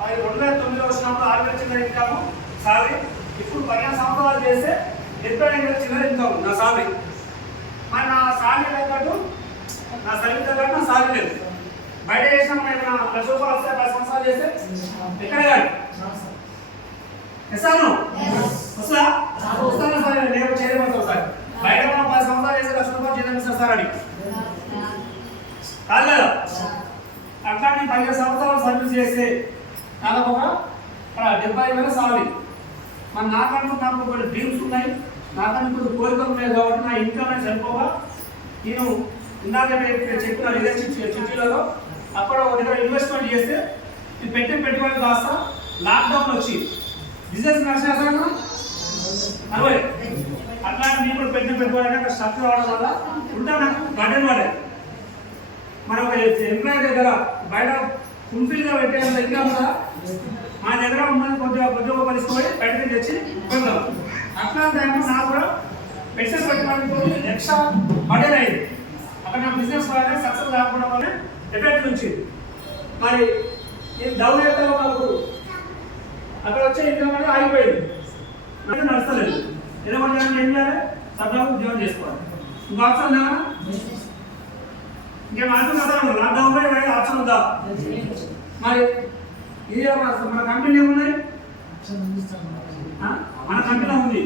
ఆయన రెండు వేల తొమ్మిదిలో వచ్చినప్పుడు ఆరు వేల చిల్లర ఇన్కమ్ సాలరీ ఇప్పుడు పదిహేను సంవత్సరాలు చేస్తే డెబ్బై ఐదు వేల చిల్లర ఇన్కమ్ నా సాలరీ మరి నా సాలరీ తగ్గట్టు నా సర్వీస్ తగ్గట్టు నా సాలరీ లేదు. బయట చేసిన మనం ఏమైనా లక్ష రూపాయలు వస్తే పది సంవత్సరాలు చేస్తే ఎక్కడ కానీ ఇస్తాను వస్తా? వస్తాను సార్ నేను చేయమంటాను సార్ బయట మనం పది సంవత్సరాలు చేస్తే లక్ష రూపాయలు చేయడం సార్ అని. కాదు కదా? అట్లా నేను పదిహేను సంవత్సరాలు సర్వీస్ చేస్తే నాకు ఒక డెబ్బై వేల సాలరీ. మరి నాకంటూ నాకు కొన్ని డ్రీమ్స్ ఉన్నాయి. నాకంటూ కొన్ని కోరికలు ఉన్నాయి కాబట్టి నా ఇన్కమ్ అనేది సరిపోగా నేను ఇందాక చెప్పిన రిలేషన్ చిట్టీలలో అక్కడ ఒక దగ్గర ఇన్వెస్ట్మెంట్ చేస్తే ఇది పెట్టిన పెట్టుబడి కాస్త లాక్డౌన్ వచ్చి. బిజినెస్ నష్టం అరవై అట్లా నేను కూడా పెట్టిన పెట్టుబడి అంటే అక్కడ స్ట్రక్చర్ వల్ల ఉంటా నాకు గడ్డలు వాడే. మనం ఒక ఎంప్లాయీ దగ్గర బయట ఫుల్ఫిల్గా పెట్టేంత ఇన్కమ్ కూడా మా దగ్గర ఉన్నది కొద్దిగా కొద్దిగా పరిస్థితి బయటకు తెచ్చి పెడతాం. అట్లా టైంలో నాకు కూడా బిజినెస్ పెట్టుకోవడానికి ఎక్స్ట్రా బర్డెన్ అయింది అక్కడ నా బిజినెస్ వల్ల సక్సెస్ కాకపోవడం వల్ల ఎఫెక్ట్ నుంచి మరి నేను డౌన్ అయితే నాకు అక్కడ వచ్చే ఇన్కమ్ అనేది ఆగిపోయింది. నాకు నడుస్తలేదు. ఎందుకంటే ఏం చేయాలి? సబ్జాబ్ ఉద్యోగం చేసుకోవాలి. ఇంకో ఆప్షన్ ఉందా? ఇంకేం ఆప్షన్ కదా లాక్డౌన్లో ఏమైనా ఆప్షన్ ఉందా? మరి ఇది మన కంపెనీ ఏమున్నాయి మన కంపెనీ ఉంది.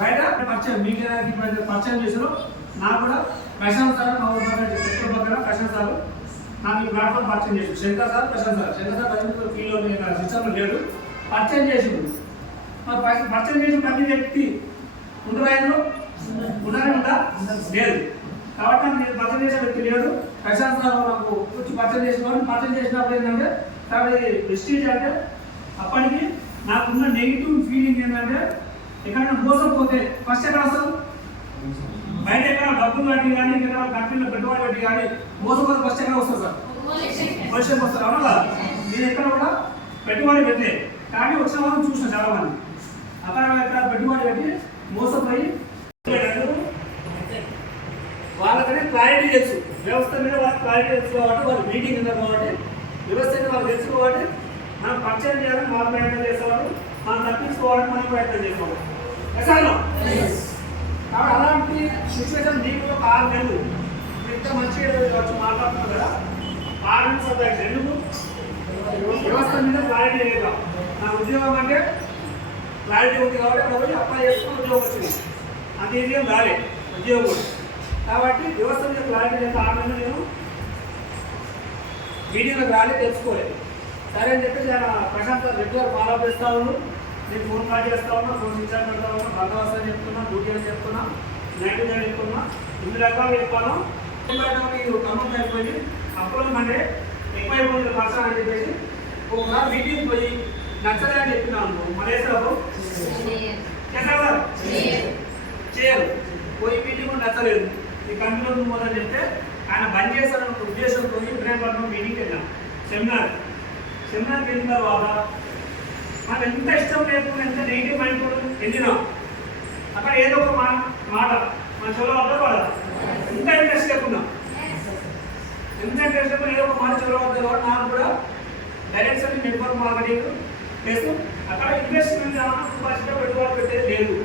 బయట పరిచయం మీకు ఏదైనా పరిచయం చేశారు. నాకు కూడా ప్రశాంత్ సార్ మా ఊరు పక్కన చెట్ల పక్కన ప్రశాంత్ సార్. నాకు ఈ ప్లాట్ఫామ్ పరిచయం చేసి Shankar sir Prashanth sir. Shankar sir Prashanth ఫీల్డ్లో సిస్టమ్ లేడు. పరిచయం చేసిండు మరి పరి- పరిచయం చేసిన ప్రతి వ్యక్తి ఉండరాయను ఉన్నారని ఉందా లేదు? కాబట్టి నేను పరిచయం చేసిన వ్యక్తి లేడు. ప్రశాంత్ సార్ నాకు వచ్చి పరిచయం చేసిన వాళ్ళు పరిచయం చేసినప్పుడు ఏంటంటే కాబట్టి ఇది ప్రెస్టీజ్ అంటే అప్పటికి నాకున్న నెగిటివ్ ఫీలింగ్ ఏంటంటే ఎక్కడైనా మోసపోతే ఫస్ట్ ఎక్కడ వస్తాం బయట ఎక్కడ డబ్బులు కట్టి కానీ ఎక్కడ కంపెనీలో పెట్టుబడి పెట్టి కానీ మోసపోతే ఫస్ట్ ఎక్కడ వస్తుంది సార్? క్వశ్చన్ వస్తారు అవునా? కదా ఎక్కడ కూడా పెట్టుబడి పెట్టలే. కానీ వచ్చిన వాళ్ళని చూసిన చాలా మంది. అక్కడ ఎక్కడ పెట్టుబడి పెట్టి మోసపోయి వాళ్ళకనే క్లారిటీ తెలుసు. వ్యవస్థ మీద వాళ్ళకి క్లారిటీ తెలుసు కాబట్టి వాళ్ళు మీటింగ్ ఉన్నారు కాబట్టి వ్యవస్థ మీద వాళ్ళు తెలుసు కాబట్టి మనం పరిచయం చేయాలని వాళ్ళు ప్రయత్నం చేసేవాళ్ళు మనం తప్పించుకోవాలని మనం ప్రయత్నం చేసేవాళ్ళు ఎసాను కాబట్టి అలాంటి సిచ్యువేషన్ ఒక ఆరు నెలలు. ఇంత మంచిగా వచ్చి మాట్లాడుతున్నావు కదా. నెలలు సబ్జెక్ట్ ఎందుకు? వ్యవస్థ మీద క్లారిటీ లేదు నా ఉద్యోగం అంటే క్లారిటీ ఉంది కాబట్టి అక్కడ పోయి అప్లై చేసుకుని ఉద్యోగం వచ్చింది. అంత ఈజీగా రాలే ఉద్యోగం కాబట్టి వ్యవస్థ మీద క్లారిటీ లేక ఆరు నెలలు నేను మీడియాలోకి రాలే తెలుసుకోలేదు. సరే అని చెప్పేసి ఆయన ప్రశాంత్ రెగ్యులర్ ఫాలో అప్ చేస్తా ఉన్నాను నేను ఫోన్ కాల్ చేస్తా ఉన్నా ఫోన్ ఇన్ఛార్జ్ పెడతా ఉన్నా బందోబస్తు అని చెప్తున్నా డ్యూటీ అని చెప్తున్నా నైట్ అని చెప్తున్నా. ఇన్ని రకాలు చెప్పాను. మీరు ఖమ్మం అయిపోయి అప్పుడు అంటే ఎక్కువ అయిపోతుంది పర్సన్ అని చెప్పేసి ఒక మీటింగ్ పోయి నచ్చలే అని చెప్పినాను మలేసారు చేస్తారా చేయరు పోయి మీటింగ్ నచ్చలేదు. ఈ కంపెనీలో అని చెప్తే ఆయన బంద్ చేశారన్న ఒక ఉద్దేశంతో ఇబ్రాహీంపట్నం మీటింగ్కి వెళ్ళాం. సెమినార్ సెమినార్కి వెళ్ళిన తర్వాత మనం ఎంత ఇష్టం లేకుండా ఎంత నెగిటివ్ మైండ్ కూడా వెళ్ళినాం. అక్కడ ఏదో ఒక మా మాట మన చెవులో వద్ద పడదు ఎంత ఇంట్రెస్ట్ లేకుండా ఎంత ఇంట్రెస్ట్ లేకుండా ఏదో ఒక మాట చెరువు వద్ద కూడా నాకు కూడా డైరెక్షన్ నెట్వర్క్ మార్కెటింగ్ ప్లస్ అక్కడ ఇన్వెస్ట్మెంట్ కెపాసిటీ పెట్టుబడి పెట్టేది లేదు.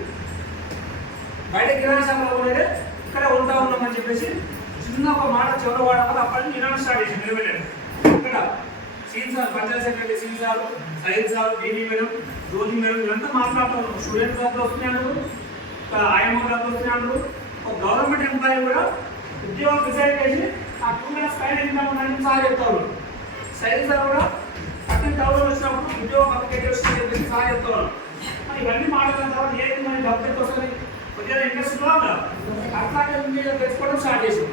బయట కిరాణా షాప్లో ఉండేది ఇక్కడ ఉంటా ఉన్నామని చెప్పేసి చిన్న ఒక మాట చివరి వాడాలి అప్పటి నుంచి స్టార్ట్ చేసి నిలబెట్టాడు ఇక్కడ సీన్ సార్ పంచాయత్ సెక్రటరీ సీన్ సార్ సైన్ సార్ బీబీ మేడం రోజు మేడం ఇవంతా మాట్లాడుతున్నారు స్టూడెంట్స్ అందరూ వస్తున్నాడు ఆయమ్మ గారు వస్తున్నాడు ఒక గవర్నమెంట్ ఎంప్లాయీ కూడా ఉద్యోగం డిసైడ్ చేసి ఆ టూ మినిట్స్ పైన ఇన్కమ్ ఉందని సార్ చెప్తారు. సైన్ సార్ కూడా థర్టీన్ థౌసండ్ వచ్చినప్పుడు ఉద్యోగం పక్కకి వస్తుంది సార్ చెప్తారు. ఇవన్నీ మాట్లాడిన తర్వాత ఏది మరి డబ్బు ఎక్కువ వస్తుంది? కొద్దిగా ఇంట్రెస్ట్ ఉందా అట్లాగే మీరు తెచ్చుకోవడం స్టార్ట్ చేసాం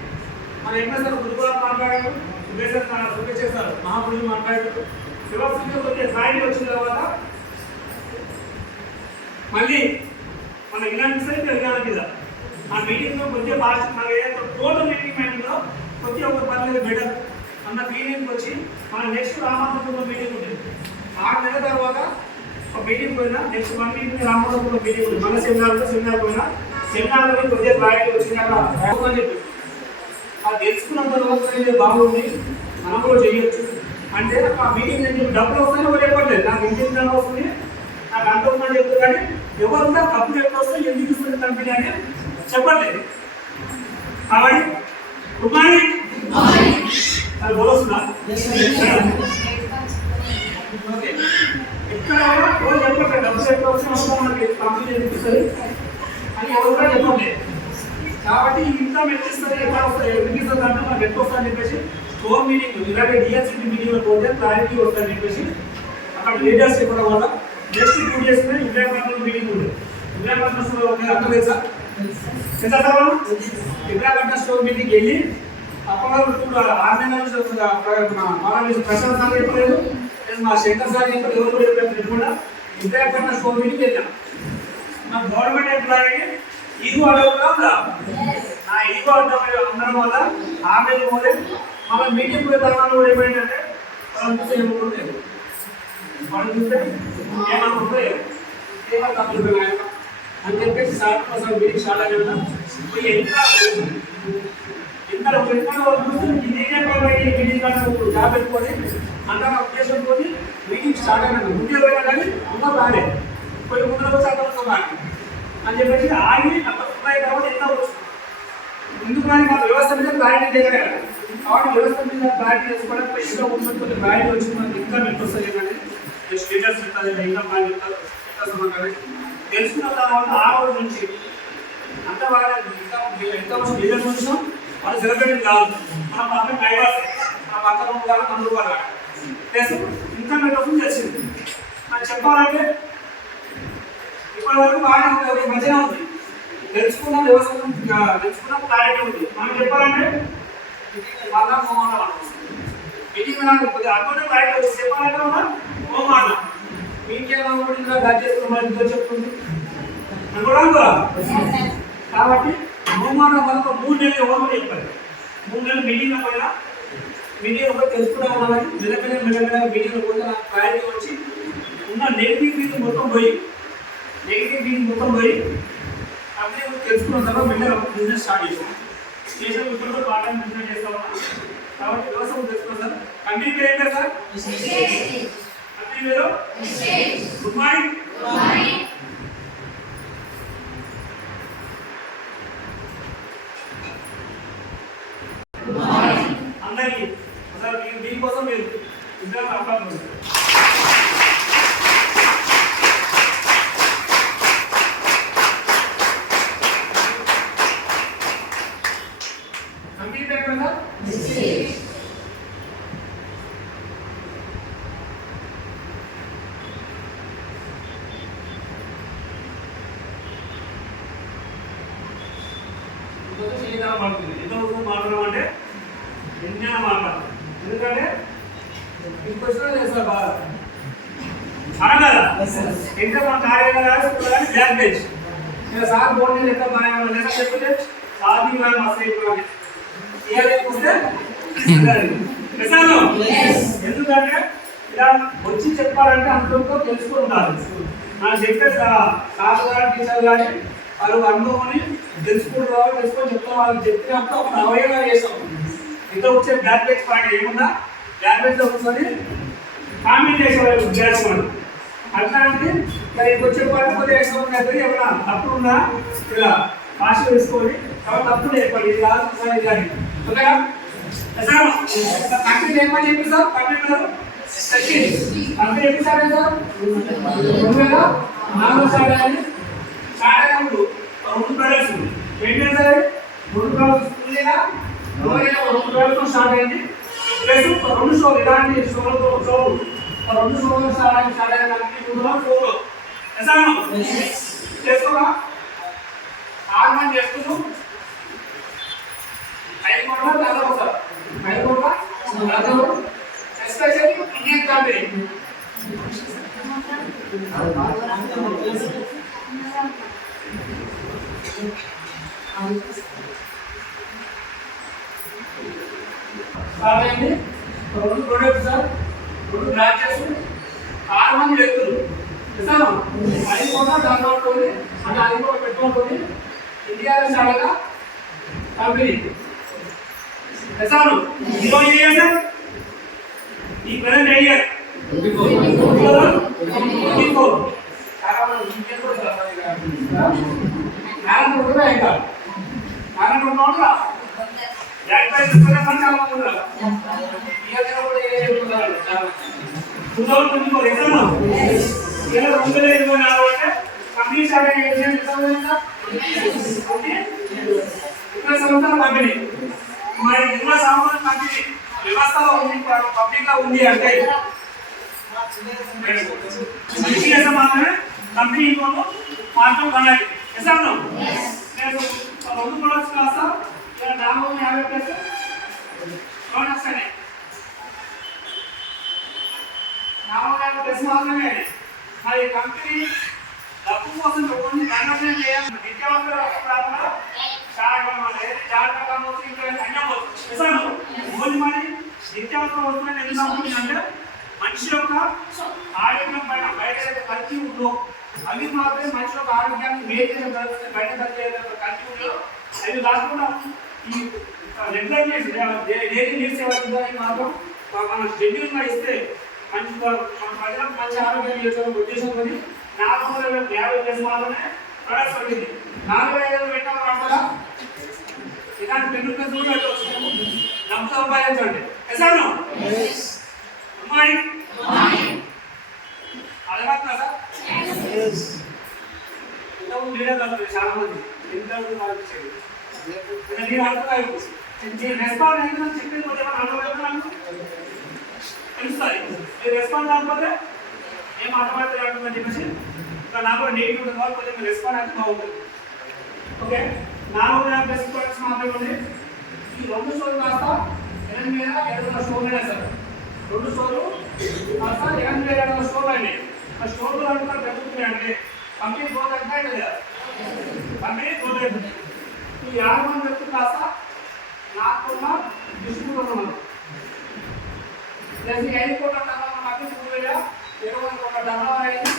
మన ఎంఎస్ఆర్ గురుకులా మాట్లాడారు సుభేశ్వర్ చేశారు చేస్తారు మహాపురుషులు మాట్లాడారు. వ్యవస్థలో వచ్చే స్థాయికి వచ్చిన తర్వాత మళ్ళీ మన ఇలాంటి సరే తెలంగాణ మీద. ఆ మీటింగ్లో కొద్దిగా భాష మన ఏదైతే టోటల్ మీటింగ్ మైండ్లో ప్రతి ఒక పర్లేదు బెటర్ అన్న ఫీలింగ్ వచ్చి మన నెక్స్ట్ రామాపురంలో మీటింగ్ ఉంటుంది ఆరు నెలల తర్వాత ఒక మీటింగ్ పోయినా నెక్స్ట్ వన్ మీటింగ్ రామాపురంలో మీటింగ్ ఉంటుంది మన సెమినార్లో సెమినార్ పోయినా సెమినార్లో కొద్దిగా క్లారిటీ వచ్చిన అని చెప్పి అది తెలుసుకున్నంత రోజు ఇది బాగుంది. మనం కూడా చేయొచ్చు. అంటే ఆ మీటింగ్ నేను డబ్బులు వస్తాయని ఎవరు చెప్పట్లేదు. నాకు ఇంటికి దాని వస్తుంది. నాకు అంత ఉందని చెప్తారు కానీ ఎవరు కూడా డబ్బులు ఎప్పుడు వస్తాయి ఎందుకు ఇస్తుంది కంపెనీ అని చెప్పట్లేదు. కాబట్టి గుడ్ మార్నింగ్ అది బోలొస్తుందా ఓకే. ఎక్కడ ఎవరు చెప్పట్లేదు. డబ్బులు ఎప్పుడు వస్తాయి మనకి కంపెనీ ఎందుకు అని ఎవరు కూడా చెప్పట్లేదు. కాబట్టి ఇంకా ఇస్తారు ఎట్లా వస్తాయి? ఎందుకు ఇస్తారు అంటే మనకు ఎట్లా వస్తుందని చెప్పేసి కోర్ మీటింగ్ ఇలాగే డిఎస్సీ మీటింగ్ పోతే క్లారిటీ వస్తుందని చెప్పేసి అక్కడ లీడర్స్ చెప్పడం వల్ల next two days India control meeting ఉంది. ఇండియా కంట్రోల్ స్టోర్ అర్థం తెలుసా సార్? తర్వాత ఇండియా స్టోర్ మీటింగ్ వెళ్ళి అప్పటివరకు ఇప్పుడు ఆర్గనైజ్ మన ప్రశాంత్ సార్ చెప్పలేదు. మా శంకర్ సార్ చెప్పలేదు ఎవరు కూడా చెప్పలేదు. కూడా ఇండియా స్టోర్ మీటింగ్ వెళ్ళాం. మా గవర్నమెంట్ ఎంప్లాయీ ఈగో అడగకుండా నా ఆ ఈగో అర్థం అందడం వల్ల ఆమెను పోలే. మన మీటింగ్ పోయే తర్వాత కూడా ఏమైందంటే మనం చూస్తే ఏమనుకుంటే వాళ్ళు చూస్తే ఏమనుకుంటే ఏమో తప్పులు అని చెప్పేసి సార్ కోసం మీటింగ్ చాలా అయ్యిందా ఎంత ఎంత ఎంత జాబ్ పెట్టుకొని అంతా ఉద్దేశంతో మీటింగ్ స్టార్ట్ అయినా ముందే పోయినా కానీ ఇంకా బాగానే కొన్ని ముందు వచ్చి అక్కడ అని చెప్పేసి ఆగి అక్కడ ఉన్నాయి కాబట్టి ఎంత వస్తుంది? ఎందుకు కానీ మన వ్యవస్థ మీద క్లారిటీ చేయగలగాలి కాబట్టి వ్యవస్థ మీద క్లారిటీ చేసుకోవడం ఇంకా ఉంటుంది కొన్ని క్లారిటీ వచ్చి మనకి ఇంకా మీకు వస్తుంది కానీ స్టేటస్ ఉంటుంది ఇంకా ప్లాన్ చెప్తారు తెలుసుకున్న తర్వాత ఆ రోజు నుంచి అంత బాగా ఇంకా ఎంత స్టేటస్ వచ్చినా వాళ్ళు సెలబ్రేట్ కాదు మన పక్కన డైవర్స్ మన పక్కన ఉన్న వాళ్ళు మన వాళ్ళు ప్లస్ ఇంకా మీకు తెలిసింది. నాకు చెప్పాలంటే ఇప్పటి వరకు బాగానే ఉంది ఒక మధ్యన ఉంది. తెలుసుకున్న వ్యవస్థ తెలుసుకున్న క్లారిటీ ఉంది. మనం చెప్పాలంటే ఇది బాగా మోమాట ఇది నాకు కొద్దిగా అర్థం క్లారిటీ వచ్చి చెప్పాలంటే మన మోమాట మీకేమో కూడా ఇంకా గట్ చెప్తుంది. అనుకోవడానికి కాబట్టి మోమాట వల్ల మూడు నెలలు ఎవరు కూడా చెప్పారు. మూడు నెలలు మీటింగ్ పోయినా మీటింగ్ ఒకటి తెలుసుకున్నా ఉన్నది మెల్లమెల్ల మెల్లమెల్ల మీటింగ్ పోతే నాకు క్లారిటీ వచ్చి ఉన్న నెగిటివ్ మొత్తం పోయి నెగిటివ్ ఫీలింగ్ మొత్తం పోయి అప్పుడే తెలుసుకున్న తర్వాత మెల్లగా బిజినెస్ స్టార్ట్ చేసాం. చేసాం ఇప్పుడు పార్ట్ టైం బిజినెస్ చేస్తా ఉన్నాం. కాబట్టి వ్యవసాయం తెలుసుకున్నాం సార్. కంపెనీ పేరు ఏంటో సార్? కంపెనీ పేరు? Good morning. receives ఇలా వచ్చి చెప్పాలంటే అందరితో తెలుసుకుని ఉండాలి మనం చెప్పే సార్ గారు టీచర్ కానీ వారు అనుభవం తెలుసుకుంటారు తెలుసుకొని చెప్తాం వాళ్ళకి చెప్పినప్పుడు ఒక నవయంగా చేస్తాం. ఇంకా వచ్చే బ్లాక్ పాయింట్ ఏముందా గ్యాబేజ్లో బెంచ్ కూర్చొని కామెంట్ చేసేవాళ్ళు విద్యార్థులు అట్లాంటి మరి వచ్చే పాయింట్ కొద్దిగా ఎక్స్ట్రా అయితే ఏమన్నా తప్పుడు ఉందా ఇలా భాష వేసుకొని కాబట్టి తప్పుడు చెప్పండి. ఇది కాదు సార్ ఇది కానీ ఓకేనా సార్ కంపెనీ ఏమని చెప్పి సార్ కంపెనీ గారు కంపెనీ ఎప్పుడు సార్ రెండు వేల నాలుగు సార్ అని స్టార్ట్ రెండు ప్రొడక్ట్స్ ఏంటంటే సరే రెండు ప్రొడక్ట్స్ లేదా రెండు ప్రొడక్ట్స్ స్టార్ట్ అయింది ప్లస్ రెండు షో ఇలాంటి షోలతో షో రెండు షోలు స్టార్ట్ అయింది స్టార్ట్ అయిన కంపెనీ ముందులో షోలో ఎసాను చేసుకోరా ఆర్మన్ చేస్తున్నాం ఐదు కోట్ల దాదాపు ఐదు కోట్ల దాదాపు ఎస్పెషల్లీ ఇండియన్ కంపెనీ కాబట్టి రెండు ప్రొడక్ట్స్ సార్ రెండు బ్రాంచెస్ ఆరు మంది వ్యక్తులు ఇస్తాను అది కూడా దాంట్లో కొని అంటే అది కూడా పెట్రోల్ కొని ఇండియాలో చాలా కంపెనీ ఇస్తాను ఈరోజు ఏ ఈ ప్రజెంట్ ఇయర్ రెండు వేల ఇరవై నాలుగు అంటే ఏంటా ఇరవై సంవత్సరాల కంపెనీ. మరి ఇరవై సంవత్సరాల కంపెనీ వ్యవస్థలో ఉంది పబ్లిక్గా ఉంది అంటే మంచిగా మాత్రమే కంపెనీ ఇంకోను మార్గం కొనాలి ఎసాను నేను రెండు ప్రొడక్ట్స్ కాస్తా ఇలా నాలుగు యాభై ప్లస్. ప్రొడక్ట్స్ అనే. నాలుగు యాభై ప్లస్ మాత్రమే మరి కంపెనీ డబ్బు కోసం కొన్ని కన్వర్షన్ చేయాలి. నిత్యావసర వస్తువులు కాకుండా చాయ్ లేదు చాయ్ కావచ్చు ఇంకా అన్నీ అవ్వచ్చు. ఎసాను ఓన్లీ మరి నిత్యావసర వస్తువులు ఎందుకు అమ్ముతుంది అంటే మనిషి యొక్క ఆరోగ్యం పైన బయట కల్తీ ఉందో అవి మాత్రమే మనిషి యొక్క ఆరోగ్యాన్ని మేలు బయట కల్తీ ఉందో అవి కాకుండా ఈ రెగ్యులర్ చేసి డైలీ మాత్రం మన షెడ్యూల్గా ఇస్తే మంచి మన ప్రజలకు మంచి ఆరోగ్యం చేసే ఉద్దేశంతో నాలుగు వందల యాభై ప్లస్ మాత్రమే ప్రొడక్ట్స్ వచ్చింది నాలుగు వేల ఐదు పెట్టాలి వాడతారా ఇలాంటి పెన్ను ప్లస్ కూడా పెట్టవచ్చు నమ్మకం ఉపయోగించండి ఎసాను అమ్మాయి అడగట్లా సార్ ఇంతకుముందు మీరే కాదు చాలా మంది ఇంతకుముందు వాళ్ళు చేయండి నేను అడుగుతాను నేను రెస్పాండ్ అయితే నాకు చెప్పింది కొంచెం అడగలేదు నాకు తెలుస్తుంది మీరు రెస్పాండ్ కాకపోతే ఏం అర్థమైతే అంటుందని చెప్పేసి ఇంకా నాకు కూడా నెగిటివ్ ఉంటుంది కాబట్టి కొంచెం రెస్పాండ్ అయితే బాగుంటుంది ఓకే నాలుగు వేల ప్లస్ ప్రొడక్ట్స్ మాత్రమే ఉంది ఈ రెండు సోలు కాస్త ఎనిమిది వేల ఏడు వందల స్టోర్లు అయినా సార్. రెండు సోలు కాస్త ఎనిమిది వేల ఏడు వందల స్టోర్లు అండి ఆ స్టోన్లు అంతా పెరుగుతున్నాయి అంటే కంపెనీ గ్రోత్ అంటే అయితే లేదా? కంపెనీ గ్రోత్ అవుతుంది ఈ యాభై మంది వ్యక్తులు కాస్త నాకున్న డిస్ట్రిబ్యూటర్ ఉన్నారు ప్లస్ ఐదు కోట్ల టన్నుల మాకు మూడు వేల ఇరవై కోట్ల టన్నుల అయింది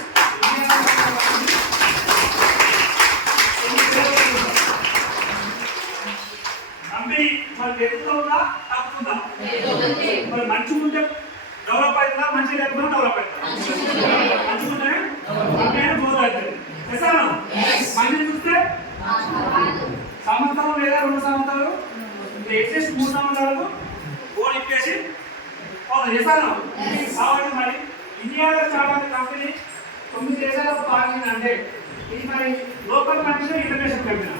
కంపెనీ మరి పెరుగుతుందా తగ్గుతుందా మరి మంచిగా ఉంటే డెవలప్ అవుతుందా మంచి లేకపోతే డెవలప్ అవుతుందా మంచిగా ఉంటే కంపెనీ గ్రోత్ అవుతుంది చేస్తాను మంచిగా చూస్తే సంవత్సరం లేదా రెండు సంవత్సరాలు అట్లీస్ట్ మూడు సంవత్సరాలకు ఓన్ ఇప్పేసి చేశాను కాబట్టి మరి. ఇండియాలో చాలా కంపెనీ తొమ్మిది దేశాలకు పాల్గొందంటే ఇది మరి local company international company.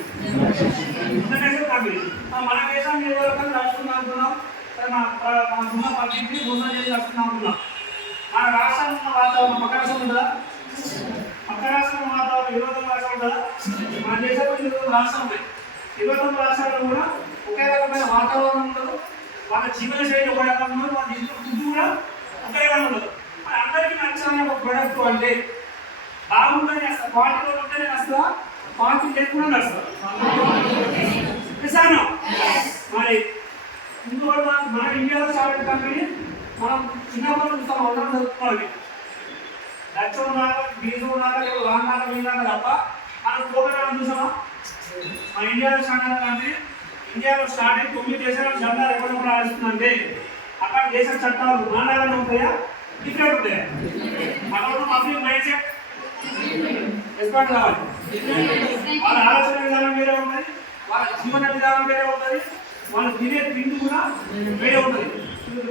International company. మన దేశాన్ని ఏ వరకు అనుకున్నాం. సరే మన మనకున్న పబ్లిక్ని మోసం చేసి నడుస్తున్నాం అనుకున్నాం. మన రాష్ట్రంలో ఉన్న వాతావరణం పక్క రాష్ట్రం ఉంటుందా? పక్క రాష్ట్రం వాతావరణం ఇరవై రాష్ట్రం ఉంటుందా? మన దేశంలో ఇరవై తొమ్మిది రాష్ట్రం ఉన్నాయి. ఇరవై తొమ్మిది రాష్ట్రాల్లో కూడా ఒకే రకమైన వాతావరణం ఉండదు. వాళ్ళ జీవన శైలి ఒక రకంగా ఉండదు. వాళ్ళ ఇంట్లో ఫుడ్ కూడా ఒకే రకంగా ఉండదు. మరి అందరికీ నచ్చాలని ఒక ప్రొడక్ట్ అంటే బాగుందని అసలు క్వాలిటీలో ఉంటేనే నస్తుందా క్వాలిటీ లేకుండా నడుస్తుంది నిజాను మరి ఇంకోటి మన ఇండియాలో చాలా కంపెనీ మనం చిన్నప్పుడు చూస్తాం అందరం చదువుకోవాలి డచ్ ఉన్నాక బీజు ఉన్నాక లేదా లాంగాక వీళ్ళాక తప్ప మనం కోపం చూసామా మన ఇండియాలో స్టార్ట్ కంపెనీ ఇండియాలో స్టార్ట్ అయ్యి తొమ్మిది దేశాల జెండా ఎక్కడ ఆడిస్తుందంటే అక్కడ దేశ చట్టాలు మానవాళ్ళు ఉంటాయా? డిఫరెంట్ ఉంటాయా? అక్కడ పబ్లిక్ మైండ్ సెట్ రెస్పాండ్ కావాలి. వాళ్ళ ఆలోచన విధానం వేరే ఉంటుంది. వాళ్ళ జీవన విధానం వేరే ఉంటుంది. వాళ్ళు తినే తిండి కూడా వేరే ఉంటుంది.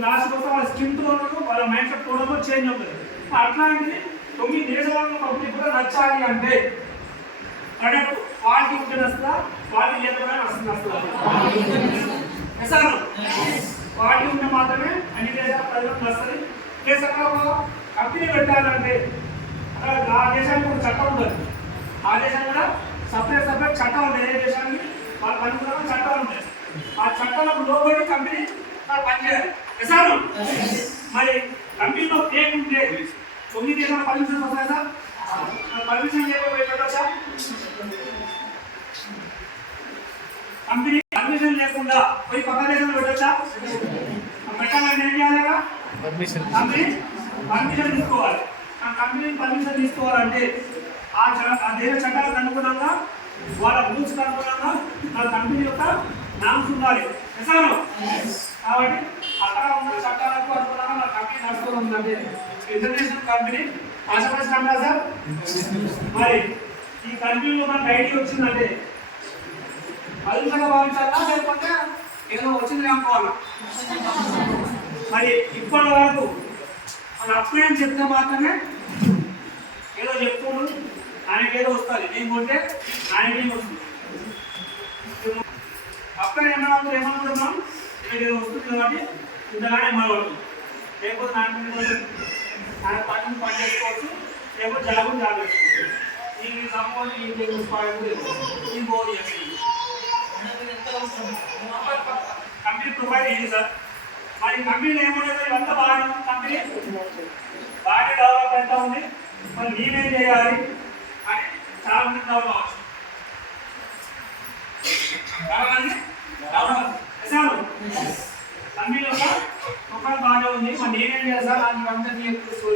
లాస్ట్ కోసం వాళ్ళ స్కిన్తో టోన్ వాళ్ళ మైండ్ సెట్ టోన్ చేంజ్ అవుతుంది. అట్లాంటిది తొమ్మిది దేశాలను పబ్లిక్ కూడా నచ్చాలి అంటే ప్రొడక్ట్ క్వాలిటీ ఉంటే నస్తుందా క్వాలిటీ లేకపోతే నస్తుంది నస్తుందా సార్ క్వాలిటీ ఉంటే మాత్రమే అన్ని దేశాల ప్రజలకు నస్తుంది ప్లస్ అక్కడ కంపెనీ పెట్టాలంటే అక్కడ ఆ దేశానికి ఒక చట్టం ఉంటుంది. ఆ దేశానికి కూడా సపరేట్ సపరేట్ చట్టం ఉంది ఏ దేశానికి? వాళ్ళ అనుగుణంగా చట్టాలు ఉంటాయి ఆ చట్టాలకు లోబడి కంపెనీ వాళ్ళు పనిచేయాలి సార్? మరి కంపెనీలో పేరు ఉంటే తొమ్మిది దేశాల పర్మిషన్ వస్తాయి సార్? పర్మిషన్ లేకపోతే కంపెనీ పర్మిషన్ లేకుండా పోయి పక్క దేశంలో పెట్టచ్చా? పెట్టాలంటే ఏం చేయాలి కంపెనీ పర్మిషన్ తీసుకోవాలి. ఆ కంపెనీ పర్మిషన్ తీసుకోవాలంటే ఆ దేశ చట్టాలకు అనుగుణంగా వాళ్ళ రూల్స్ అనుగుణంగా ఆ కంపెనీ యొక్క నామ్స్ ఉండాలి. నిజాను కాబట్టి అక్కడ ఉన్న చట్టాలకు అనుగుణంగా మన కంపెనీ నడుస్తూ ఉందంటే ఇంటర్నేషనల్ కంపెనీ. ఆశపడిస్తాం కదా సార్? మరి ఈ కంపెనీలో మనకు ఐడియా వచ్చిందంటే అదుపుగా భావించాలా? లేకపోతే ఏదో వచ్చింది అనుకోవాలా? మరి ఇప్పటి వరకు మన అప్పుడే చెప్తే మాత్రమే ఏదో ఆయనకేదో వస్తుంది. నేను కొంటే ఆయనకేం వస్తుంది. అప్పుడే ఏమన్నా ఉందో ఏమనుకుంటున్నాం ఏదో వస్తుంది కాబట్టి ఇంతగానే మాట్లాడుతుంది లేకపోతే నాకు ఆయన పని పని చేసుకోవచ్చు. లేకపోతే జాబు జాబ్ చేసుకోవచ్చు. ఈ సంబంధం ఈ ఈ బోధి కంపెనీ ప్రొవైడ్ అయ్యింది సార్. మరి కంపెనీలో ఏముండదు ఇవంతా బాగా కంపెనీ బాగా డెవలప్ అవుతా ఉంది. మరి నేనేం చేయాలి? అని చాలా మంది డెవలప్ అవ్వచ్చు ఉంది. మరి నేనేం చేయాలి అని అందరినీ ఎక్కువ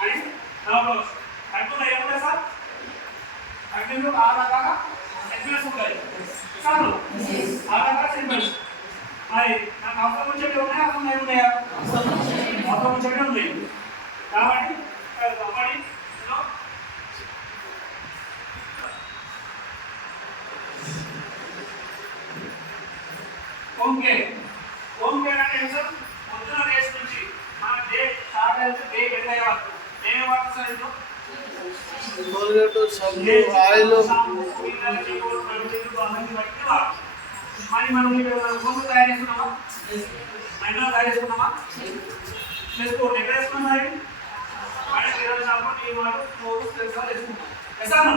అని డెవలప్ అవ్వచ్చు కంపెనీలో సార్? కంపెనీలో ఆ రకాల సెగ్మెంట్స్ ఉంటాయి చాలు ఆ రకాల సెగ్మెంట్స్ మరి నాకు అవసరం వచ్చేవి ఉన్నాయా అవసరం ఉన్నాయా అవసరం వచ్చేవి ఉన్నాయి కాబట్టి కబడ్డీ ఓకే ఓకే అంటే సార్? పొద్దున రేస్ నుంచి మన డే స్టార్ట్ అయితే డే ఎండ్ అయ్యే వరకు. ఏమేమి వాడతాం సార్ ఇంట్లో? కోల్గేట్ సబ్బు ఆయిల్. మరి మనం సోపు తయారు చేసుకున్నామా? మైండ్లో తయారు చేసుకున్నామా? చేసుకోండి. ఎక్కడ వేసుకున్నాం మరి? టీ వాడు తెలుసా వేసాను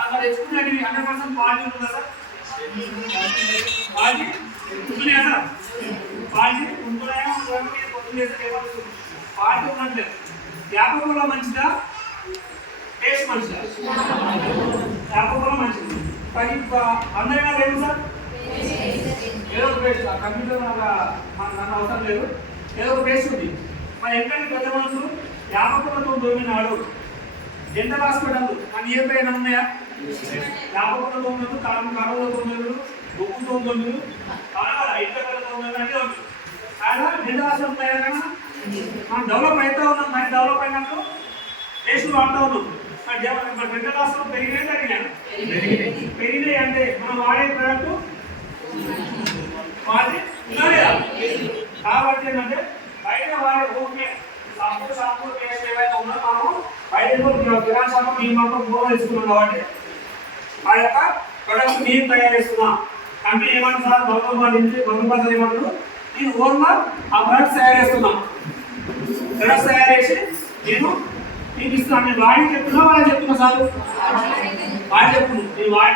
అక్కడ తెచ్చుకునేటివి హండ్రెడ్ పర్సెంట్ క్వాలిటీ ఉంటుందా సార్? క్వాలిటీ? ఉంటున్నాయా సార్ క్వాలిటీ ఉంటున్నాయా పొద్దున్న చేస్తే క్వాలిటీ ఉన్నట్లేదు వ్యాపకంలో మంచిదా? టేస్ట్ మంచిదా? వ్యాపకంలో మంచిది. కానీ అందరిగా లేదు సార్ ఏదో ఒక పేస్ట్ కంప్యూటర్ మన నన్ను అవసరం లేదు. ఏదో ఒక పేస్ట్ ఉంది. మరి ఎక్కడికి పెద్ద మనుషులు హాస్పిటల్ మన నియర్ బై ఉన్నాయా? వ్యాపకులతో తోమినప్పుడు కాలు కాలువలో తోమినప్పుడు బొక్కుతో తోమినప్పుడు కాలువ మనం డెవలప్ అవుతా ఉన్నాం మరి డెవలప్ అయినట్టు దేశం వాడుతూ ఉన్నాం మరి డెవలప్ పెరిగినాయి తగ్గినాయి పెరిగినాయి అంటే మనం వాడే ప్రోడక్ట్ వాడి కాబట్టి ఏంటంటే బయట వాడే ఓకే. షాంపూ షాంపూ పేస్ట్ ఏవైతే ఉన్నా మనం బయట కిరాణా మీ మాత్రం ఫోన్ తీసుకున్నాం కాబట్టి ఆ యొక్క ప్రొడక్ట్ మేము తయారు చేస్తున్నాం. అంటే ఏమంటారు సార్ బంధుబాలు నుంచి ప్రసాద్ ఏమంటారు? ఈ ఓన్గా ఆ ప్రొడక్ట్స్ తయారు చేస్తున్నాం. ప్రొడక్ట్స్ తయారు చేసి? నేను మీకు ఇస్తున్నాను. నేను వాడిని చెప్తున్నా వాళ్ళని చెప్తున్నా సార్. వాడిని చెప్తున్నాను నేను వాడి